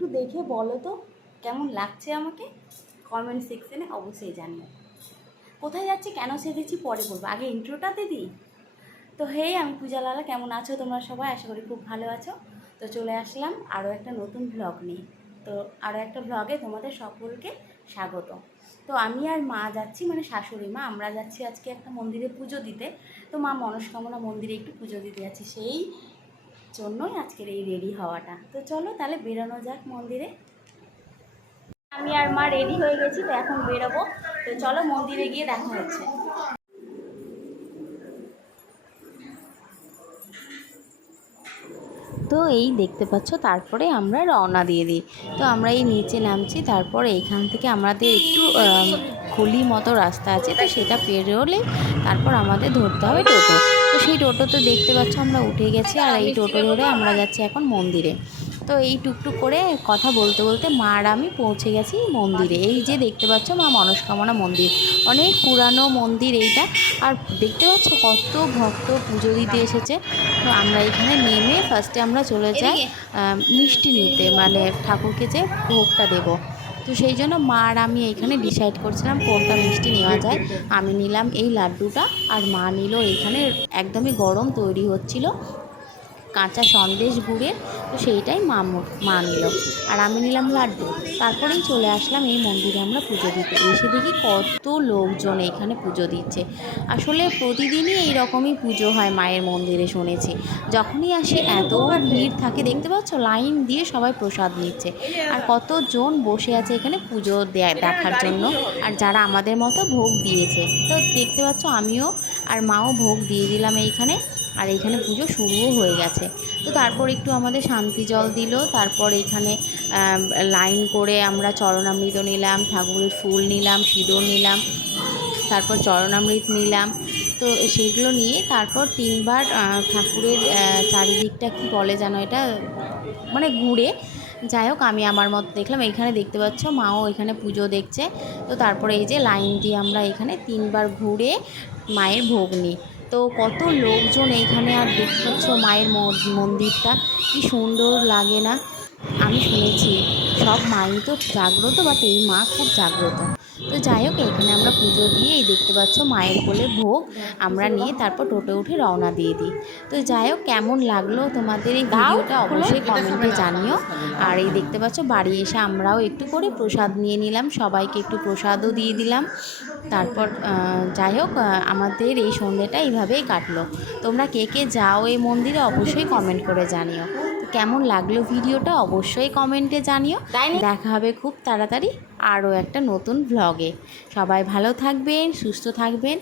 একটু দেখে বলো তো, কেমন লাগছে আমাকে? কমেন্ট সেকশানে অবশ্যই জানিও। কোথায় যাচ্ছি? কেন সেজেছি? পরে বলব। আগে ইন্ট্রোটাতে দিই। তো হে, আমি পূজা লালা। কেমন আছো তোমরা সবাই? আশা করি খুব ভালো আছো। তো চলে আসলাম আরও একটা নতুন ব্লগ নিয়ে। তো আরও একটা ব্লগে তোমাদের সকলকে স্বাগত। তো আমি আর মা যাচ্ছি মানে শাশুড়ি মা। আমরা যাচ্ছি আজকে একটা মন্দিরে পুজো দিতে। তো মা মনস্কামনা মন্দিরে একটু পুজো দিতে যাচ্ছি। সেই জন্যই আজকের এই রেডি হওয়াটা। তো চলো তাহলে বেরোনো যাক মন্দিরে। আমি আর মা রেডি হয়ে গেছি, তো এখন বেরোবো। তো চলো মন্দিরে গিয়ে দেখা হচ্ছে। তো এই দেখতে পাচ্ছ, তারপরে আমরা রওনা দিয়ে দিই। তো আমরা এই নিচে নামছি, তারপর এইখান থেকে আমাদের একটু গলি মতো রাস্তা আছে, তো সেটা পেরোলে তারপর আমাদের ধরতে হবে টোটো। তো সেই টোটোতে দেখতে পাচ্ছ আমরা উঠে গেছি আর এই টোটো ধরে আমরা যাচ্ছি এখন মন্দিরে। তো এই টুকটুক করে কথা বলতে বলতে মা আর আমি পৌঁছে গেছি মন্দিরে। এই যে দেখতে পাচ্ছ মা মনস্কামনা মন্দির। অনেক পুরানো মন্দির এইটা। আর দেখতে পাচ্ছ কত ভক্ত পুজো দিতে এসেছে। তো আমরা এখানে নেমে ফার্স্টে আমরা চলে যাই মিষ্টি নিতে। মানে ঠাকুরকে যে ভোগটা দেব। তো সেই জন্য মা আর আমি এইখানে ডিসাইড করছিলাম কোনটা মিষ্টি নেওয়া যায়। আমি নিলাম এই লাড্ডুটা আর মা নিল এইখানে, একদমই গরম তৈরি হচ্ছিল। কাঁচা সন্দেশ গুড়ের তো সেইটাই মা মো- নিল। আর আমি নিলাম লাড্ডু। তারপরেই চলে আসলাম এই মন্দিরে আমরা পুজো দিতে। এসে দেখি কত লোকজন এখানে পুজো দিচ্ছে। আসলে প্রতিদিনই এই রকমই পুজো হয় মায়ের মন্দিরে শুনেছি। যখনই আসি এত ভিড় থাকে, দেখতে পাচ্ছ? লাইন দিয়ে সবাই প্রসাদ নিচ্ছে। আর কতজন বসে আছে এখানে পুজো দেখার জন্য। আর যারা আমাদের মতো ভোগ দিয়েছে। তো দেখতে পাচ্ছ, আমিও আর মাও ভোগ দিয়ে দিলাম এইখানে। আর এইখানে পুজো শুরুও হয়ে গেছে। তো তারপর একটু আমাদের শান্তি জল দিল তারপর আম, লাইন করে আমরা চরণামৃত নিলাম ঠাকুরের ফুল নিলাম সিঁদুর নিলাম তারপর চরণামৃত নিলাম। তো সেগুলো নিয়ে তারপর তিনবার ঠাকুরের চারিদিকটা কি বলে যেন এটা মানে ঘুরে। যাই হোক আমি আমার মতো দেখলাম এখানে দেখতে পাচ্ছ মাও এখানে পুজো দেখছে। তো তারপরে এই যে লাইন দিয়ে আমরা এখানে তিনবার ঘুরে মায়ের ভোগ নিই। তো কত লোকজন এইখানে আর দেখতে পাচ্ছ মায়ের মন্দিরটা? কি সুন্দর লাগে না? আমি শুনেছি সব মাই তো জাগ্রত বাট এই মা খুব জাগ্রত। তো যাই হোক এখানে আমরা পুজো দিয়ে এই দেখতে পাচ্ছ মায়ের কোলে ভোগ। আমরা নিয়ে তারপর টোটো উঠে রওনা দিয়ে দিই। তো যাই হোক কেমন লাগল তোমাদের এই ভিডিওটা অবশ্যই কমেন্টে জানিও। আর এই দেখতে পাচ্ছ বাড়ি এসে আমরাও একটু করে প্রসাদ নিয়ে নিলাম। সবাইকে একটু প্রসাদও দিয়ে দিলাম। তারপর যাই হোক আমাদের এই সন্ধ্যেটা এইভাবেই কাটলো। তোমরা কে কে যাও এই মন্দিরে অবশ্যই কমেন্ট করে জানিও। কেমন লাগল ভিডিওটা অবশ্যই কমেন্টে জানিও। তাই দেখা হবে খুব তাড়াতাড়ি আরও একটা নতুন ভ্লগে সবাই ভালো থাকবেন সুস্থ থাকবেন।